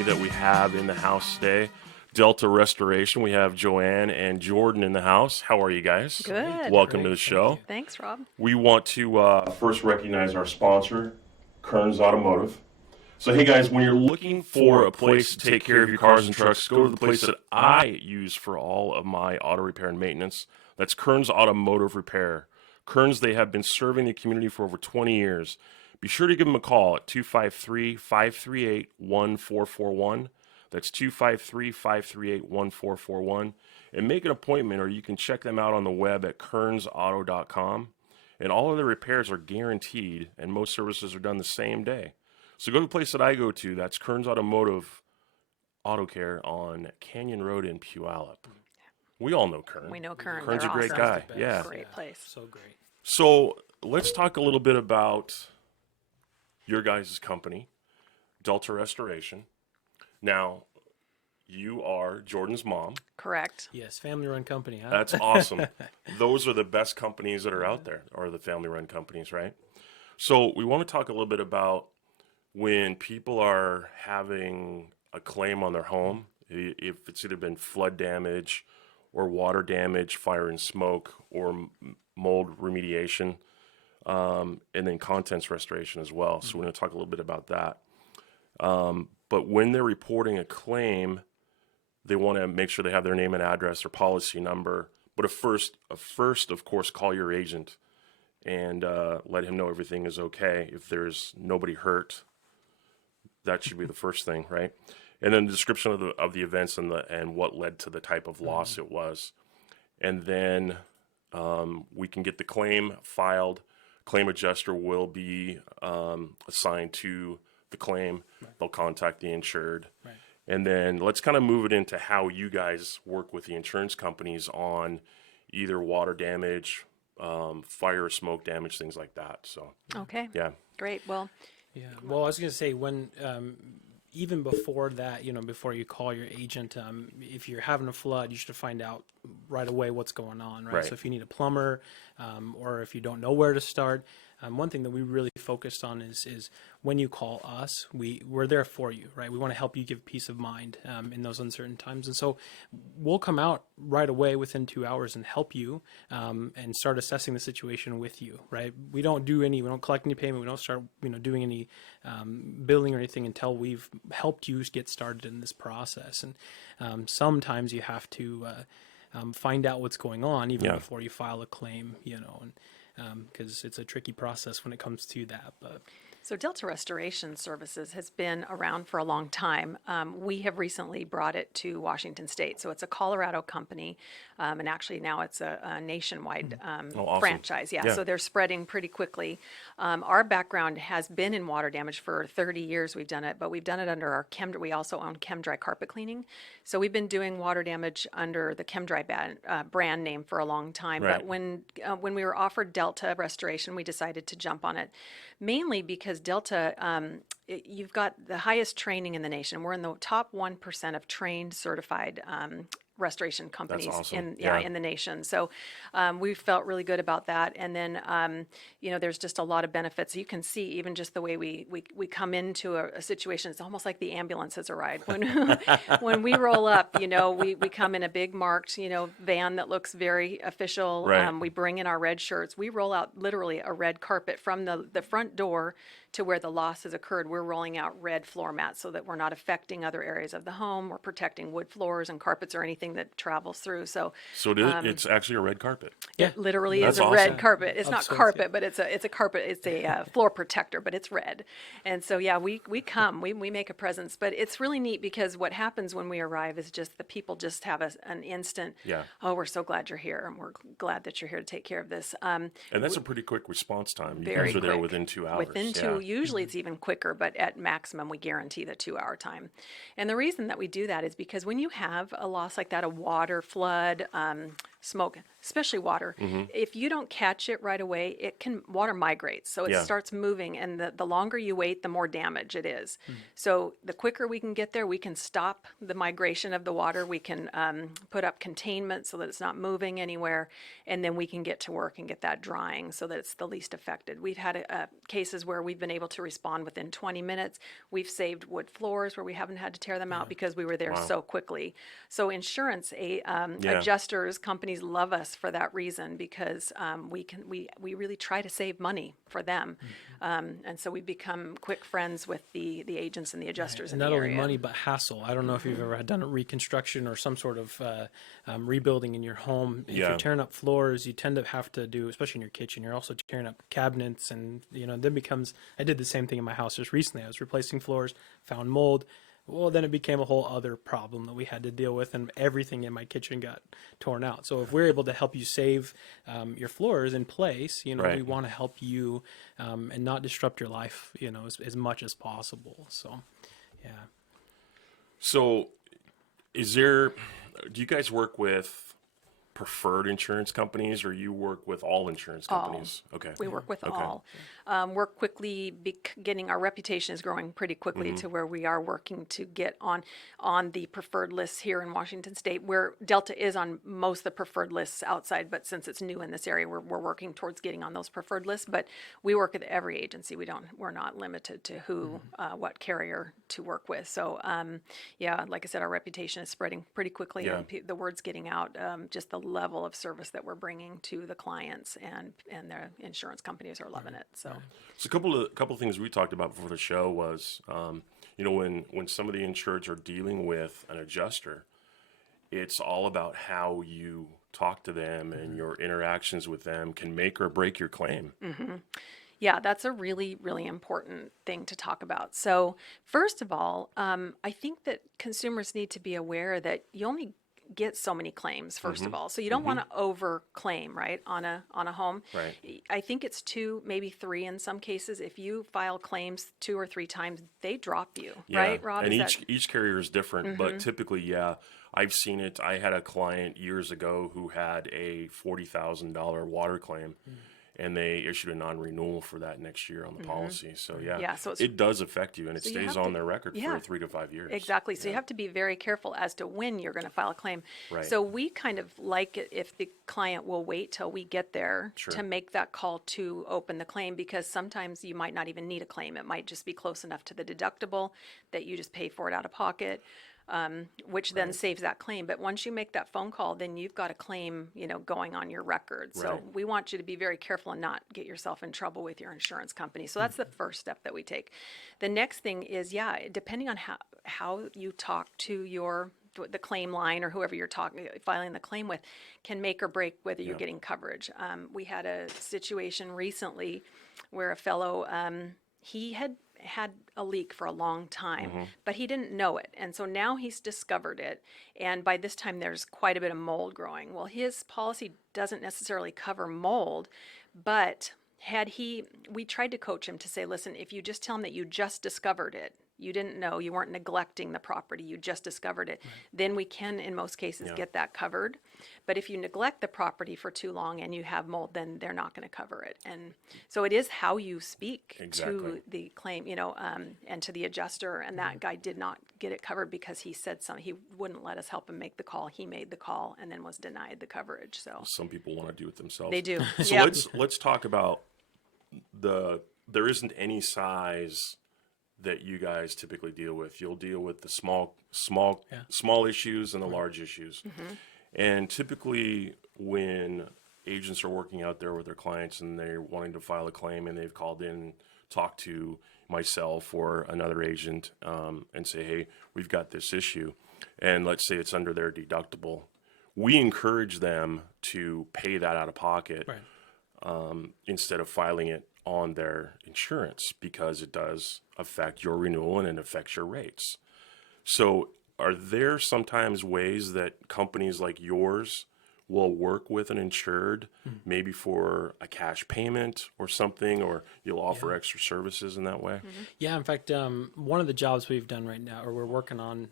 company that we have in the house today, Delta Restoration. We have Joanne and Jordan in the house. How are you guys? Good. Welcome to Great, the thank show. you. Thanks, Rob. We want to first recognize our sponsor, Kearns Automotive. So, hey guys, when you're looking for a place to take care of your cars and trucks, go to the place that I use for all of my auto repair and maintenance. That's Kearns Automotive Repair. Kearns, they have been serving the community for over 20 years. Be sure to give them a call at 253-538-1441. That's 253-538-1441. And make an appointment, or you can check them out on the web at kearnsauto.com. And all of their repairs are guaranteed, and most services are done the same day. So go to the place that I go to. That's Kearns Automotive Auto Care on Canyon Road in Puyallup. We all know Kern. We know Kern. Kern's They're a great awesome. guy. Best. Yeah. Great place. So great. So let's talk a little bit about your guys' company, Delta Restoration. Now, you are Jordan's mom. Correct. Yes, family-run company. Huh? That's awesome. Those are the best companies that are out there, are the family-run companies, right? So we want to talk a little bit about when people are having a claim on their home, if it's either been flood damage or water damage, fire and smoke, or mold remediation, and then contents restoration as well. So we're going to talk a little bit about that. But when they're reporting a claim, they want to make sure they have their name and address, their policy number. But first, of course, call your agent and let him know everything is okay. If there's nobody hurt, that should be the first thing, right? And then the description of the events and what led to the type of loss it was. And then we can get the claim filed. Claim adjuster will be assigned to the claim. Right. They'll contact the insured. Right. And then let's kind of move it into how you guys work with the insurance companies on either water damage, fire or smoke damage, things like that. So, Okay. yeah. Great. Well, Yeah. Well, I was going to say when even before that, before you call your agent, if you're having a flood, you should find out right away what's going on, right? Right. So if you need a plumber, or if you don't know where to start, one thing that we really focused on is when you call us, we're there for you, right? We want to help you give peace of mind in those uncertain times, and so we'll come out right away within 2 hours and help you and start assessing the situation with you, right? We don't collect any payment, we don't start doing any billing or anything until we've helped you get started in this process. And sometimes you have to find out what's going on even before you file a claim, and because it's a tricky process when it comes to that. But so Delta Restoration Services has been around for a long time. We have recently brought it to Washington State. So it's a Colorado company, and actually now it's a nationwide awesome. franchise. Yeah, so they're spreading pretty quickly. Our background has been in water damage for 30 years. We've done it, but we've done it under our we also own ChemDry carpet cleaning. So we've been doing water damage under the ChemDry brand name for a long time. Right. But when we were offered Delta Restoration, we decided to jump on it, mainly because Delta, you've got the highest training in the nation. We're in the top 1% of trained, certified restoration companies awesome. in the nation. So we felt really good about that. And then there's just a lot of benefits. You can see even just the way we come into a situation. It's almost like the ambulance has arrived. When we roll up, we come in a big marked van that looks very official. Right. We bring in our red shirts. We roll out literally a red carpet from the front door to where the loss has occurred. We're rolling out red floor mats so that we're not affecting other areas of the home. We're protecting wood floors and carpets or anything that travels through. So it's actually a red carpet. it literally That's is a awesome. red carpet. It's not Absolutely. carpet, but it's a carpet. It's a floor protector, but it's red. And so we make a presence. But it's really neat because what happens when we arrive is just the people just have an instant. Yeah. Oh, we're so glad you're here, and we're glad that you're here to take care of this. And that's a pretty quick response time. You Very guys are there quick. within 2 hours. Within two, usually it's even quicker, but at maximum we guarantee the 2-hour time. And the reason that we do that is because when you have a loss like that, a water, flood, smoke, especially water. If you don't catch it right away, water migrates. So it Yeah. starts moving, and the longer you wait, the more damage it is. So the quicker we can get there, we can stop the migration of the water. We can put up containment so that it's not moving anywhere, and then we can get to work and get that drying so that it's the least affected. We've had cases where we've been able to respond within 20 minutes. We've saved wood floors where we haven't had to tear them out because we were there so quickly. So insurance adjusters, companies love us for that reason, because we really try to save money for them. And so we become quick friends with the agents and the adjusters in Not the only area. money, but hassle. I don't know if you've ever done a reconstruction or some sort of rebuilding in your home. If Yeah. you're tearing up floors, you tend to have to do, especially in your kitchen, you're also tearing up cabinets, and then becomes. I did the same thing in my house just recently. I was replacing floors, found mold. Well, then it became a whole other problem that we had to deal with, and everything in my kitchen got torn out. So if we're able to help you save your floors in place, we Right. want to help you and not disrupt your life, as much as possible. So, yeah. So do you guys work with preferred insurance companies, or you work with all insurance companies? Okay. We work with Okay. all. We're quickly getting, our reputation is growing pretty quickly to where we are working to get on the preferred lists here in Washington State, where Delta is on most of the preferred lists outside, but since it's new in this area, we're working towards getting on those preferred lists. But we work with every agency. We're not limited to who, what carrier to work with. So, yeah, like I said, our reputation is spreading pretty quickly, Yeah. and the word's getting out. Just the level of service that we're bringing to the clients, and the insurance companies are loving it. So. So a couple of things we talked about before the show was, when some of the insureds are dealing with an adjuster, it's all about how you talk to them, and your interactions with them can make or break your claim. Yeah, that's a really, really important thing to talk about. So, first of all, I think that consumers need to be aware that you only get so many claims, first of all. So you don't want to over claim, right, on a home. Right. I think it's 2, maybe 3 in some cases. If you file claims 2 or 3 times, they drop you, right, Rob? And Is each carrier is different, but typically, yeah, I've seen it. I had a client years ago who had a $40,000 water claim, and they issued a non-renewal for that next year on the policy. So Yeah, so it's- it does affect you, and it So you stays have on to- their record yeah. for 3 to 5 years. Exactly. So you have to be very careful as to when you're going to file a claim. Right. So we kind of like it if the client will wait till we get there Sure. to make that call to open the claim, because sometimes you might not even need a claim. It might just be close enough to the deductible that you just pay for it out of pocket, which then saves that claim. But once you make that phone call, then you've got a claim, going on your record. So Right. we want you to be very careful and not get yourself in trouble with your insurance company. So that's the first step that we take. The next thing is, depending on how you talk to the claim line, or whoever you're filing the claim with, can make or break whether you're getting coverage. We had a situation recently where a fellow, he had a leak for a long time, but he didn't know it. And so now he's discovered it. And by this time, there's quite a bit of mold growing. Well, his policy doesn't necessarily cover mold, but we tried to coach him to say, listen, if you just tell him that you just discovered it, you didn't know, you weren't neglecting the property, you just discovered it, then we can, in most cases, get that covered. But if you neglect the property for too long and you have mold, then they're not going to cover it. And so it is how you speak Exactly. to the claim, and to the adjuster. And that guy did not get it covered because he said something. He wouldn't let us help him make the call. He made the call and then was denied the coverage. So Some people want to do it themselves. they do. So Yep. let's talk about there isn't any size that you guys typically deal with. You'll deal with the small issues and the large issues. And typically when agents are working out there with their clients and they're wanting to file a claim, and they've called in, talked to myself or another agent, and say, hey, we've got this issue, and let's say it's under their deductible, we encourage them to pay that out of pocket. Right. Instead of filing it on their insurance, because it does affect your renewal and it affects your rates. So are there sometimes ways that companies like yours will work with an insured, maybe for a cash payment or something, or you'll offer extra services in that way? Yeah, in fact, one of the jobs we've done right now, or we're working on,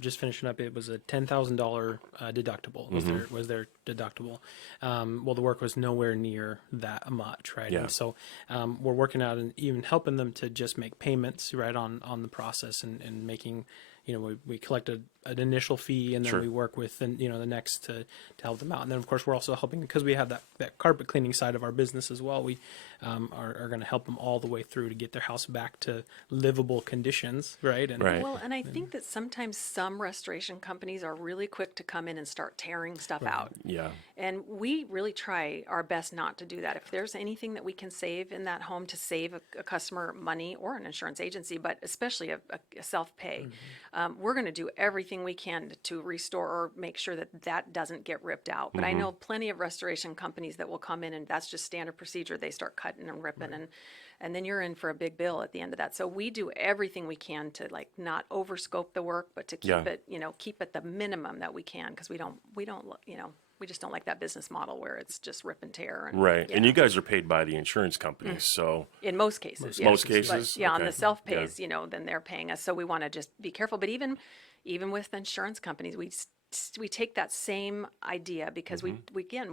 just finishing up, it was a $10,000 deductible. Was their deductible? Well, the work was nowhere near that much, right? Yeah. And so we're working out and even helping them to just make payments, right, on the process and making. We collect an initial fee, and then Sure. we work with the next to help them out. And then of course we're also helping because we have that carpet cleaning side of our business as well. We are going to help them all the way through to get their house back to livable conditions, right? And Right. Well, and I think that sometimes some restoration companies are really quick to come in and start tearing stuff out. Yeah. And we really try our best not to do that. If there's anything that we can save in that home to save a customer money or an insurance agency, but especially a self-pay, we're going to do everything we can to restore or make sure that doesn't get ripped out. But I know plenty of restoration companies that will come in and that's just standard procedure. They start cutting and ripping and then you're in for a big bill at the end of that. So we do everything we can to like not overscope the work, but to keep Yeah. it, keep it the minimum that we can because we just don't like that business model where it's just rip and tear. And, Right. And you guys are paid by the insurance companies, so in most cases, Most yes. cases? But, yeah, on Okay. the self-pays, then they're paying us. So we want to just be careful. But even with insurance companies, we take that same idea because we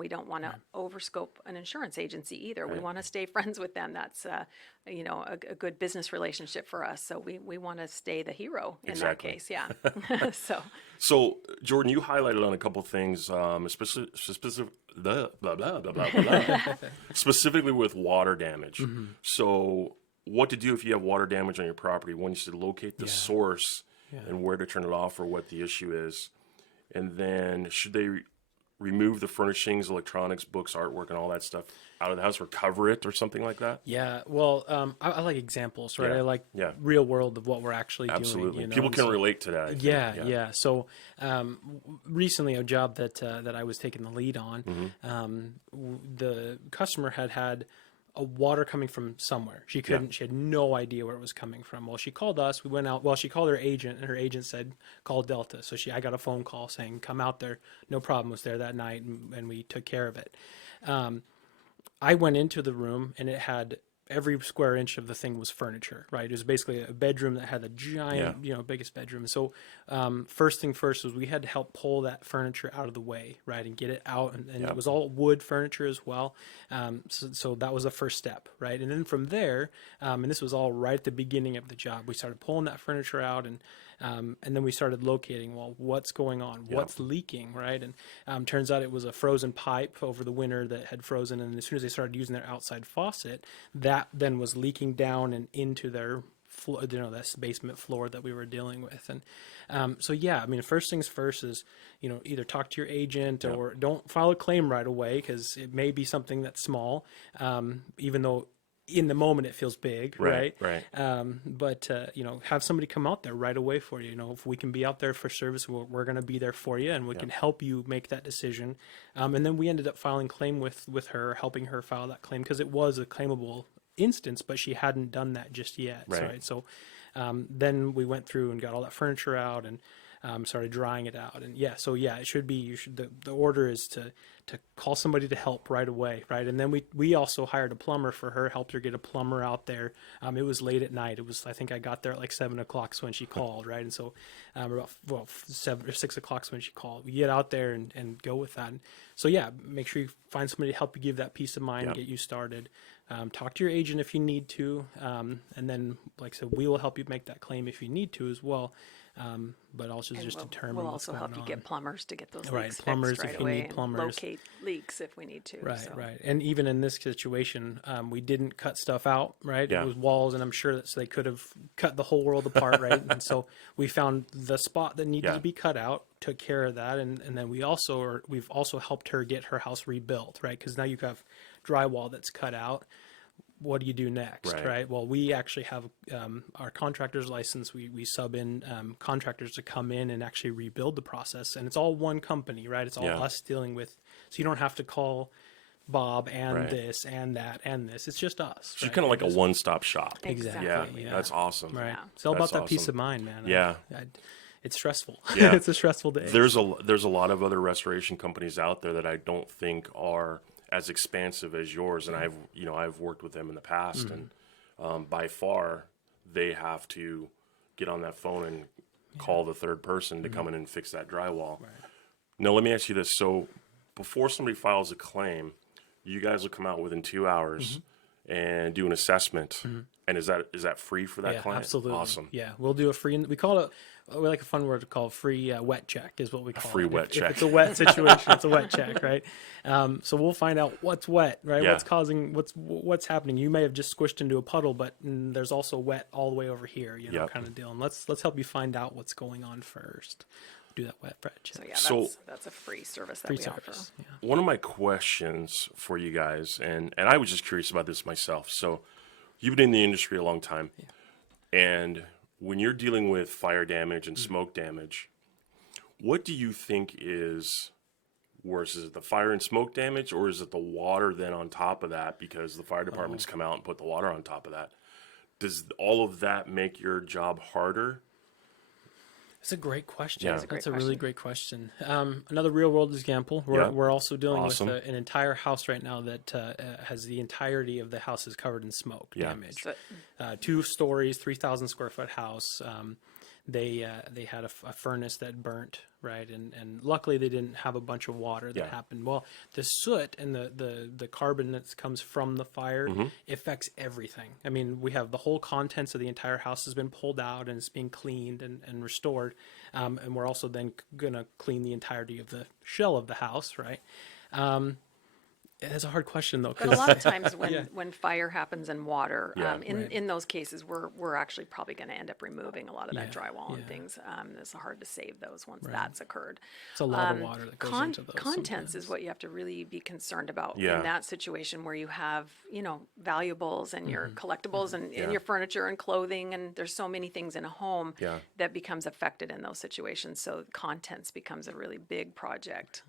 don't want to overscope an insurance agency either. We want to stay friends with them. That's a good business relationship for us. So we want to stay the hero in Exactly. that case. Yeah. So, Jordan, you highlighted on a couple things, specifically with water damage. So, what to do if you have water damage on your property? When you should locate the source and where to turn it off or what the issue is, and then should they remove the furnishings, electronics, books, artwork, and all that stuff out of the house, or cover it or something like that? Yeah, well, I like examples, right? Yeah, I like yeah. real world of what we're actually Absolutely. doing. People and can so- relate to that. I think. Yeah. So recently, a job that I was taking the lead on, the customer had a water coming from somewhere. She had no idea where it was coming from. Well, she called us. We went out. Well, she called her agent, and her agent said, "Call Delta." So I got a phone call saying, "Come out there." No problem. Was there that night, and we took care of it. I went into the room, and it had every square inch of the thing was furniture, right? It was basically a bedroom that had a giant, biggest bedroom. So first thing first was we had to help pull that furniture out of the way, right, and get it out. And it was all wood furniture as well. So that was the first step, right? And then from there, and this was all right at the beginning of the job, we started pulling that furniture out and then we started locating, well, what's going on? What's leaking, right? And turns out it was a frozen pipe over the winter that had frozen. And as soon as they started using their outside faucet, that then was leaking down and into their floor, this basement floor that we were dealing with. And first things first is, either talk to your agent or don't file a claim right away because it may be something that's small, even though in the moment it feels big, right? Right. But have somebody come out there right away for you. If we can be out there for service, we're going to be there for you, and we can help you make that decision. And then we ended up filing claim with her, helping her file that claim because it was a claimable instance, but she hadn't done that just yet. Right. So then we went through and got all that furniture out and started drying it out. And it should be, the order is to call somebody to help right away, right? And then we also hired a plumber for her, helped her get a plumber out there. It was late at night. I think I got there at like 7 o'clock when she called, right? And so about 7 or 6 o'clock when she called. We get out there and go with that. And so make sure you find somebody to help you give that peace of mind and get you started. Talk to your agent if you need to. And then, like I said, we will help you make that claim if you need to as well. But also just determine We'll what's also help going you on. get plumbers to get those Right, leaks plumbers fixed right if you away need plumbers. and locate leaks if we need to. Right. And even in this situation, we didn't cut stuff out, right? Yeah. It was walls, and I'm sure that they could have cut the whole world apart, right? And so we found the spot that needed to be cut out, took care of that, and then we've also helped her get her house rebuilt, right? Because now you have drywall that's cut out. What do you do next, right? Well, we actually have our contractor's license. We sub in contractors to come in and actually rebuild the process. And it's all one company, right? It's all us dealing with. So you don't have to call Bob and this and that and this. It's just us. So kind of like a one-stop shop. Exactly. Yeah, that's awesome. Right. Yeah. It's all about That's that peace awesome. of mind, man. Yeah. it's stressful. Yeah. It's a stressful day. There's a lot of other restoration companies out there that I don't think are as expansive as yours, and I've worked with them in the past, and by far they have to get on that phone and call the third person to come in and fix that drywall. Now let me ask you this: so before somebody files a claim, you guys will come out within 2 hours and do an assessment, and is that free for that Yeah, client? absolutely. Awesome. Yeah, we'll do a free. We call it. We like a fun word to call free wet check is what we call free it. wet If check. it's a wet situation, it's a wet check, right? So we'll find out what's wet, right? Yeah. What's causing what's happening. You may have just squished into a puddle, but there's also wet all the way over here, Yep. kind of deal. And let's help you find out what's going on first. Do that wet check. So yeah, So- that's a free service that Free we service. offer. Yeah. One of my questions for you guys, and I was just curious about this myself. So, you've been in the industry a long time, and when you're dealing with fire damage and smoke damage, what do you think is worse? Is it the fire and smoke damage, or is it the water then on top of that? Because the fire departments come out and put the water on top of that. Does all of that make your job harder? It's a great question. Yeah. That's It's a a great really question. great question. Another real world example. Yeah. We're also dealing Awesome. with an entire house right now that has the entirety of the house is covered in smoke Yeah. damage. So, 2 stories, 3,000 square foot house. They had a furnace that burnt, right? And luckily they didn't have a bunch of water that Yeah. happened. Well, the soot and the carbon that comes from the fire affects everything. I mean, we have the whole contents of the entire house has been pulled out and it's being cleaned and restored. And we're also then going to clean the entirety of the shell of the house, right? It's a hard question though. but a 'cause- lot of times when, Yeah. when fire happens in water, Yeah. in those cases, we're actually probably going to end up removing a lot of that Yeah, drywall and yeah. things. It's hard to save those once that's occurred. It's a lot of water that goes into those. Contents sometimes. is what you have to really be concerned about Yeah. in that situation where you have, valuables and your collectibles and Yeah. your furniture and clothing, and there's so many things in a home Yeah. that becomes affected in those situations. So contents becomes a really big project.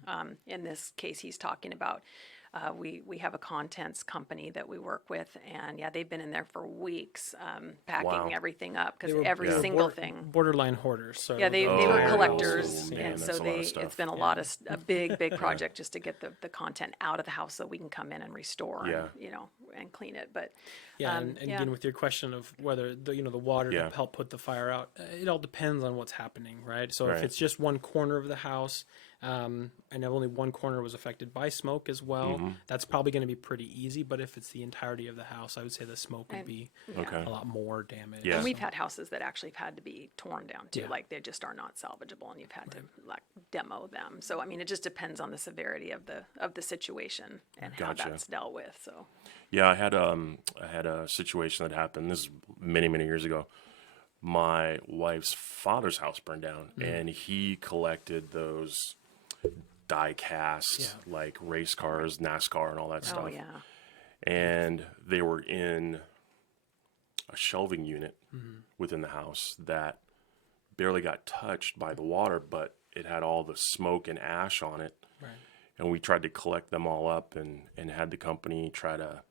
In this case, he's talking about. We have a contents company that we work with, and yeah, they've been in there for weeks packing Wow. everything up because They were- every Yeah. single thing. Borderline hoarders. So Yeah, they Oh, were collectors, man, and that's so a lot of they stuff. it's been a big project just to get the content out of the house so we can come in and restore Yeah. and and clean it. But Yeah, and again with your question of whether the water Yeah. to help put the fire out, it all depends on what's happening, right? So Right. if it's just one corner of the house, and if only one corner was affected by smoke as well, Mm-hmm. that's probably going to be pretty easy. But if it's the entirety of the house, I would say the smoke would And- be Okay. a lot more damage. Yeah. and we've had houses that actually have had to be torn down too, Yeah. like they just are not salvageable, and you've had to like demo them. So I mean, it just depends on the severity of the situation and how Gotcha. that's dealt with. So Yeah, I had a situation that happened. This is many years ago. My wife's father's house burned down, and he collected those die cast like race cars, NASCAR, and all that stuff. oh yeah, And they were in a shelving unit within the house that barely got touched by the water, but it had all the smoke and ash on it. Right. And we tried to collect them all up and had the company try to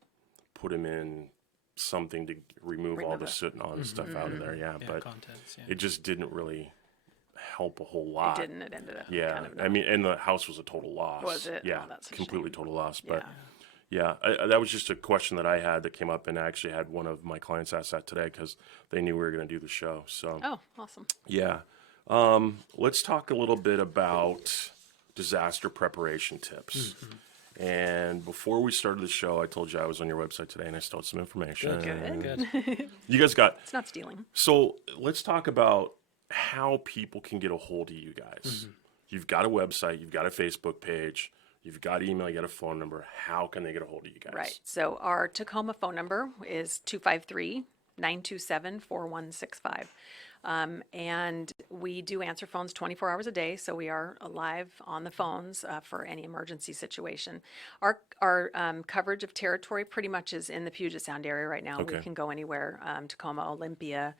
put them in something to remove all Remove the it. soot and all the stuff out of there. Yeah, Yeah, but contents. Yeah. it just didn't really help a whole it lot. didn't. It ended up Yeah, kind of I mean, and the house was a total loss. Was it? Yeah, Oh, that's a completely shame. total loss. But Yeah. yeah, that was just a question that I had that came up, and I actually had one of my clients ask that today because they knew we were going to do the show. So Oh, awesome. yeah, let's talk a little bit about disaster preparation tips. And before we started the show, I told you I was on your website today, and I stole some information. Good. You guys got It's not stealing. so let's talk about how people can get a hold of you guys. You've got a website, you've got a Facebook page, you've got email, you got a phone number. How can they get a hold of you guys? Right. So our Tacoma phone number is 253-927-4165. And we do answer phones 24 hours a day, so we are alive on the phones for any emergency situation. Our coverage of territory pretty much is in the Puget Sound area right now. Okay. We can go anywhere, Tacoma, Olympia,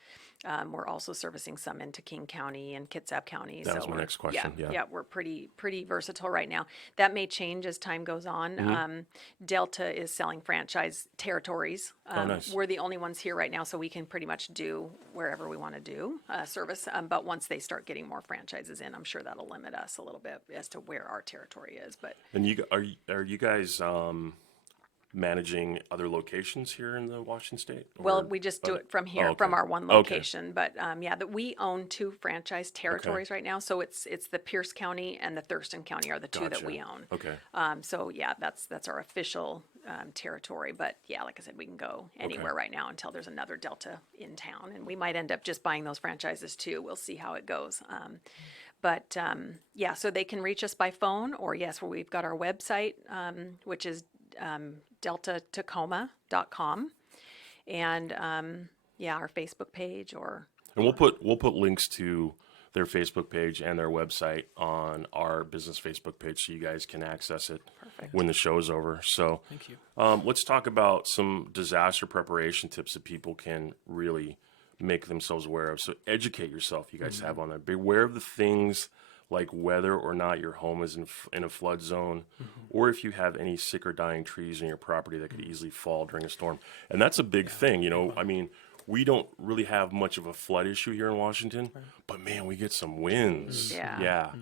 We're also servicing some into King County and Kitsap County. That was my next question, yeah. Yeah, we're pretty versatile right now. That may change as time goes on. Mm-hmm. Delta is selling franchise territories. Nice. We're the only ones here right now, so we can pretty much do wherever we want to do service. But once they start getting more franchises in, I'm sure that'll limit us a little bit as to where our territory is. But And are you guys managing other locations here in the Washington State? well, Or- we just do oh, it from here, okay. from our one Okay. location. But yeah, that we own 2 franchise territories right now. So it's the Pierce County and the Thurston County are the 2 that Gotcha. we own. Okay. So yeah, that's our official territory. But yeah, like I said, we can go anywhere right now until there's another Delta in town, and we might end up just buying those franchises too. We'll see how it goes. But yeah, so they can reach us by phone, or yes, where we've got our website, which is deltatacoma.com, and yeah, our Facebook page, or And we'll put links to their Facebook page and their website on our business Facebook page so you guys can access it when the show's over. So Thank you. let's talk about some disaster preparation tips that people can really make themselves aware of. So educate yourself, you guys have on that. Beware of the things like whether or not your home is in a flood zone, or if you have any sick or dying trees in your property that could easily fall during a storm. And that's a big thing, you know. I mean, we don't really have much of a flood issue here in Washington, but man, we get some winds. Yeah.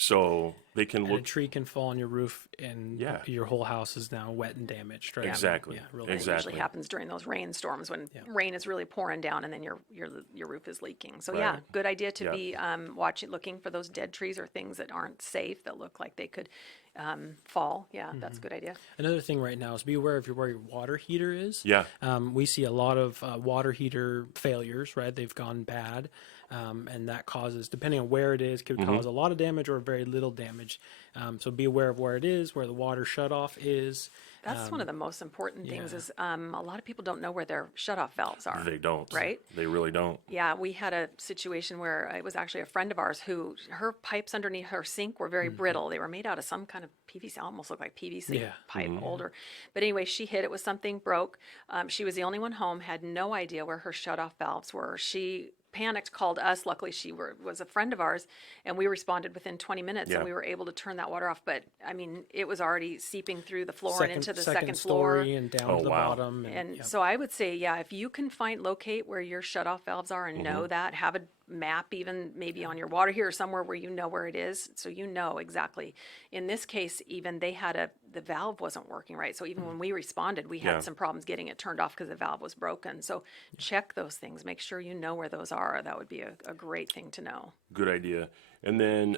So they can And a look tree can fall on your roof, and Yeah. your whole house is now wet and damaged. Right? Exactly. Yeah, really. it Exactly. usually happens during those rainstorms when rain is really pouring down and then your roof is leaking. So yeah, Right. good idea to Yeah. be looking for those dead trees or things that aren't safe that look like they could fall. Yeah, that's a good idea. Another thing right now is be aware of where your water heater is. Yeah. We see a lot of water heater failures, right? They've gone bad. And that causes, depending on where it is, could cause a lot of damage or very little damage. So be aware of where it is, where the water shutoff is. That's one of the most important things is a lot of people don't know where their shutoff valves are. They don't. Right? They really don't. Yeah, we had a situation where it was actually a friend of ours who her pipes underneath her sink were very brittle. They were made out of some kind of PVC, almost looked like PVC Yeah. pipe, older. But anyway, she hit it with something broke. She was the only one home, had no idea where her shutoff valves were. She panicked, called us. Luckily, she was a friend of ours, and we responded within 20 minutes, Yeah. and we were able to turn that water off. But I mean, it was already seeping through the floor and into the second second floor. story and down Oh, to the wow. bottom. And yep. so I would say, yeah, if you can locate where your shutoff valves are and know that, have a map even maybe on your water heater somewhere where you know where it is, so you know exactly. In this case, even they had the valve wasn't working right. So even when we responded, we had Yeah. some problems getting it turned off because the valve was broken. So check those things. Make sure you know where those are. That would be a great thing to know. Good idea. And then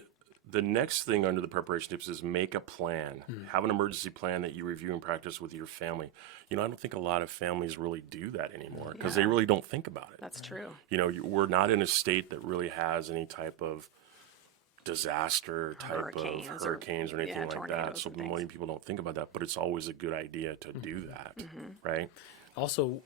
the next thing under the preparation tips is make a plan. Have an emergency plan that you review and practice with your family. You know, I don't think a lot of families really do that anymore because they really don't think about it. That's true. You know, we're not in a state that really has any type of disaster type Hurricanes of or- hurricanes or anything yeah, like that. tornadoes So and things. many people don't think about that, but it's always a good idea to do that, right? Also,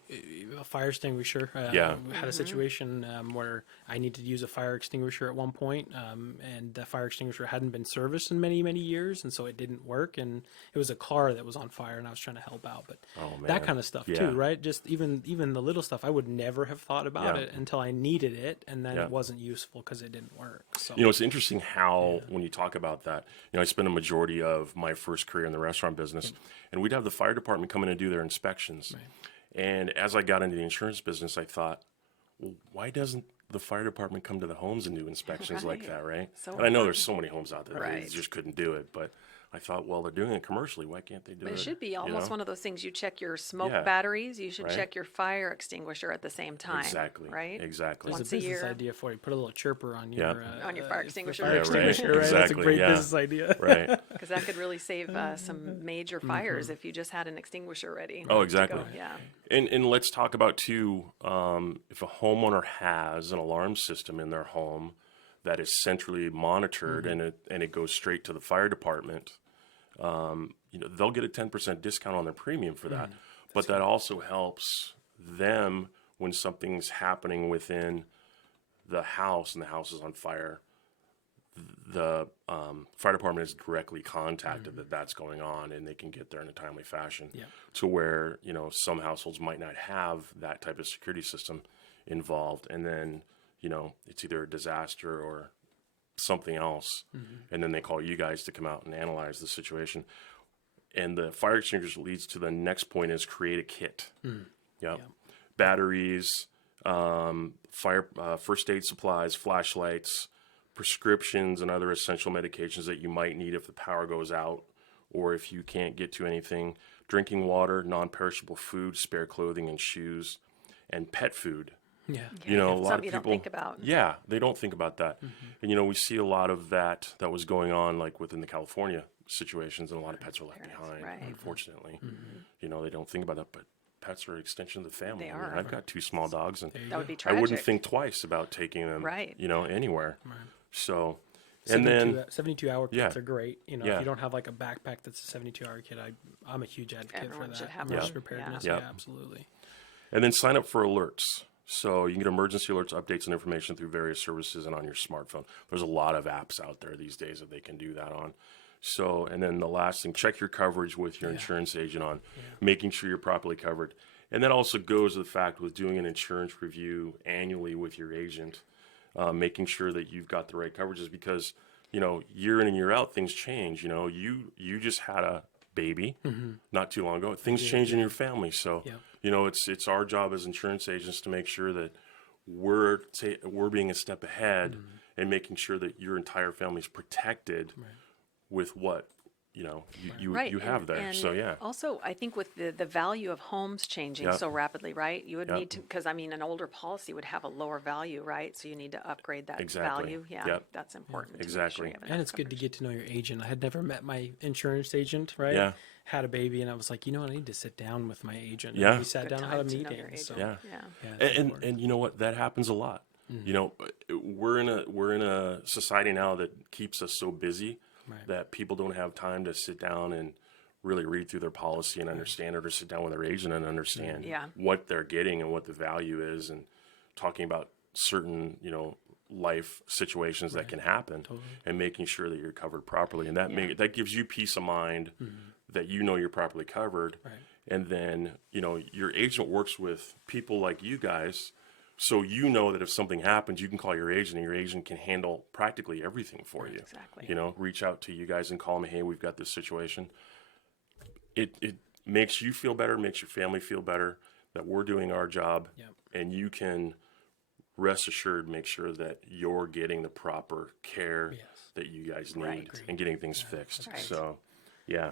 a fire extinguisher. Yeah. We had a situation where I needed to use a fire extinguisher at one point, and the fire extinguisher hadn't been serviced in many, many years, and so it didn't work. And it was a car that was on fire, and I was trying to help out. But Oh, man. that kind of stuff Yeah. too, right? Just even the little stuff, I would never have thought about Yeah. it until I needed it, and then Yeah. it wasn't useful because it didn't work. So You know, it's interesting how when you talk about that, you know, I spent a majority of my first career in the restaurant business, and we'd have the fire department come in and do their inspections. And as I got into the insurance business, I thought, well, why doesn't the fire department come to the homes and do inspections like Right. that, right? So and I know there's so many homes out there that Right. just couldn't do it, but I thought, well, they're doing it commercially. Why can't they do But it? it should be you almost know? one of those things. You check your smoke Yeah. batteries. You should Right. check your fire extinguisher at the same time. Exactly. Right? Exactly. there's once a a business year. idea for you. Put a little chirper on Yeah. your On your fire extinguisher. Fire Yeah, right. extinguisher, right? That's a Exactly, great yeah. business idea. Right. Because that could really save some major fires if you just had an extinguisher ready. Oh, to exactly. go. Yeah. And let's talk about too, if a homeowner has an alarm system in their home that is centrally monitored and it goes straight to the fire department, you know, they'll get a 10% discount on their premium for that. But that also helps them when something's happening within the house and the house is on fire. The fire department is directly contacted that that's going on, and they can get there in a timely fashion. Yeah. To where, you know, some households might not have that type of security system. involved, and then, you know, it's either a disaster or something else, and then they call you guys to come out and analyze the situation. And the fire extinguisher leads to the next point is create a kit. Yep. Batteries, first aid supplies, flashlights, prescriptions, and other essential medications that you might need if the power goes out or if you can't get to anything. Drinking water, non-perishable food, spare clothing and shoes, and pet food. Yeah. You know, a lot of Something you people don't think about. Yeah, they don't think about that. And you know, we see a lot of that was going on like within the California situations, and a lot of pets are left behind, right. unfortunately. You know, they don't think about that, but pets are an extension of the family. They I mean, are. I've got 2 small dogs, and That would be I tragic. wouldn't think twice about taking them, Right. you know, anywhere. So, and then 72-hour kits Yeah. are great. You know, Yeah. if you don't have like a backpack that's a 72-hour kit, I'm a huge advocate Everyone for that. should have Emergency one. preparedness, Yeah. yeah, absolutely. And then sign up for alerts. So you can get emergency alerts, updates, and information through various services and on your smartphone. There's a lot of apps out there these days that they can do that on. So, and then the last thing, check your coverage with your insurance agent on making sure you're properly covered. And that also goes to the fact with doing an insurance review annually with your agent, making sure that you've got the right coverages because, you know, year in and year out, things change. You know, you just had a baby not too long ago. Things change in your family. So, Yeah. you know, it's our job as insurance agents to make sure that we're being a step ahead and making sure that your entire family is protected with what, you know, you have and- there. and So, yeah. Also, I think with the value of homes changing Yep. so rapidly, right? You would Yep. need to, because I mean, an older policy would have a lower value, right? So you need to upgrade that Exactly. value. Yeah, Yep. that's important. to make Exactly. sure you have And enough it's good to coverage. get to know your agent. I had never met my insurance agent, right? Yeah. Had a baby, and I was like, you know what? I need to sit down with my agent. Yeah. And we sat Good down and had a time to know your meeting. So, agent. Yeah. Yeah. yeah, it's And important. you know what? That happens a lot. You know, we're in a society now that keeps us so busy Right. that people don't have time to sit down and really read through their policy and understand it, or sit down with their agent and understand Yeah. what they're getting and what the value is, and talking about certain, you know, life situations that can happen, and making sure that you're covered properly. And that gives you peace of mind that you know you're properly covered. Right. And then, you know, your agent works with people like you guys, so you know that if something happens, you can call your agent, and your agent can handle practically everything for you. Exactly. You know, reach out to you guys and call them, hey, we've got this situation. It makes you feel better, makes your family feel better that we're doing our job, Yep. and you can rest assured make sure that you're getting the proper care Yes. that you guys need Right. and getting things fixed. Right. So, yeah.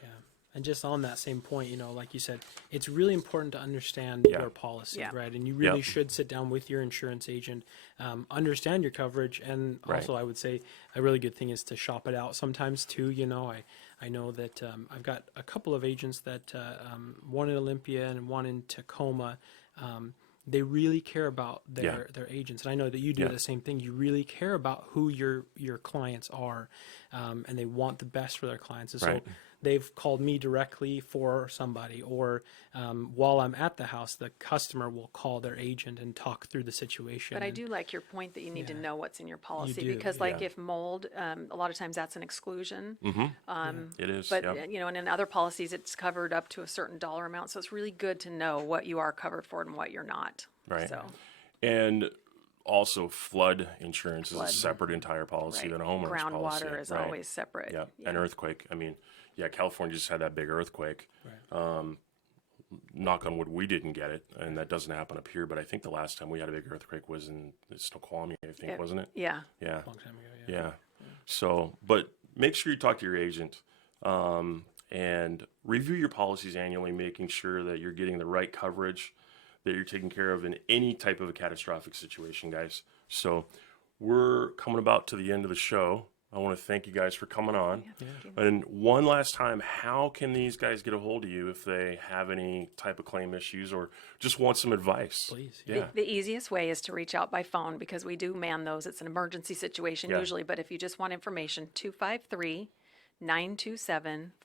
Yeah. And just on that same point, you know, like you said, it's really important to understand Yeah. your policy, Yeah. right? And you really Yep. should sit down with your insurance agent, understand your coverage, and Right. also I would say a really good thing is to shop it out sometimes too. You know, I know that I've got a couple of agents that one in Olympia and one in Tacoma. They really care about their agents, and I know that you do Yeah. the same thing. You really care about who your clients are, and they want the best for their clients. And Right. so they've called me directly for somebody, or while I'm at the house, the customer will call their agent and talk through the situation. But I And- do like your point that you need to Yeah. know what's in your policy do, because, like, yeah. if mold, a lot of times that's an exclusion. It is. But yep. you know, and in other policies, it's covered up to a certain dollar amount. So it's really good to know what you are covered for and what you're not. Right. So And also, flood insurance is Flood. a separate entire policy right. than a homeowner's policy. Groundwater is right? always separate. Yeah. And earthquake. I mean, yeah, California just had that big earthquake. Knock on wood, we didn't get it, and that doesn't happen up here. But I think the last time we had a big earthquake was in Snoqualmie, I think, wasn't it? Yeah. Yeah. long time ago, yeah. Yeah. So, but make sure you talk to your agent and review your policies annually, making sure that you're getting the right coverage, that you're taken care of in any type of a catastrophic situation, guys. So, we're coming about to the end of the show. I want to thank you guys for coming on. And one last time, how can these guys get a hold of you if they have any type of claim issues or just want some advice? Please, Yeah. The easiest way is to reach out by phone because we do man those. It's an emergency situation Yeah. usually, but if you just want information,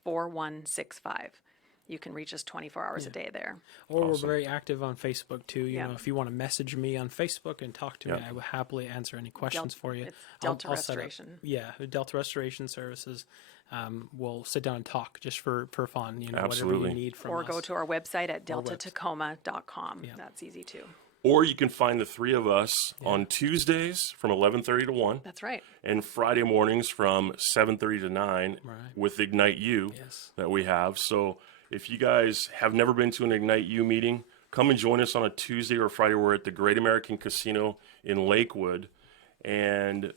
253-927-4165. You can reach us 24 hours a day there. Or Awesome. we're very active on Facebook too. You Yeah. know, if you want to message me on Facebook and talk to me, Yeah. I will happily answer any questions for you. it's Delta I'll set up- Restoration. yeah, Delta Restoration Services. We'll sit down and talk just for fun. You know, whatever Absolutely. you need from Or us. go to our website at deltatacoma.com. Yeah. That's easy too. Or you can find the three of us on Tuesdays from 11:30 to 1, That's right. and Friday mornings from 7:30 to 9 Right. with Ignite U Yes. that we have. So if you guys have never been to an Ignite U meeting, come and join us on a Tuesday or Friday. We're at the Great American Casino in Lakewood, and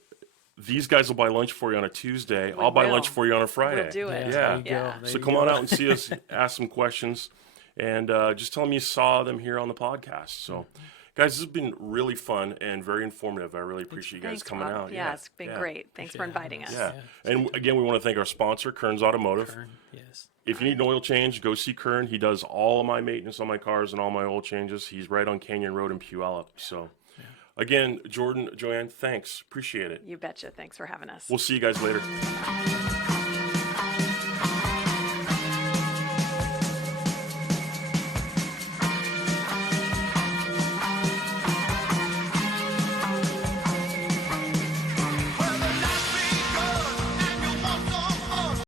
these guys will buy lunch for you on a Tuesday. I'll buy will. lunch for you on a Friday. We'll do it. Yeah. Yeah. There you Yeah. go. There So you come go. on out and see us, ask some questions, and just tell them you saw them here on the podcast. So, guys, this has been really fun and very informative. I really appreciate you guys Thanks, coming Rob. out. Yeah, it's been great. Thanks for inviting us. Yeah. And again, we want to thank our sponsor, Kearns Automotive. Kern, yes. If you need an oil change, go see Kern. He does all of my maintenance on my cars and all my oil changes. He's right on Canyon Road in Puyallup. So, again, Jordan, Joanne, thanks. Appreciate it. You betcha. Thanks for having us. We'll see you guys later.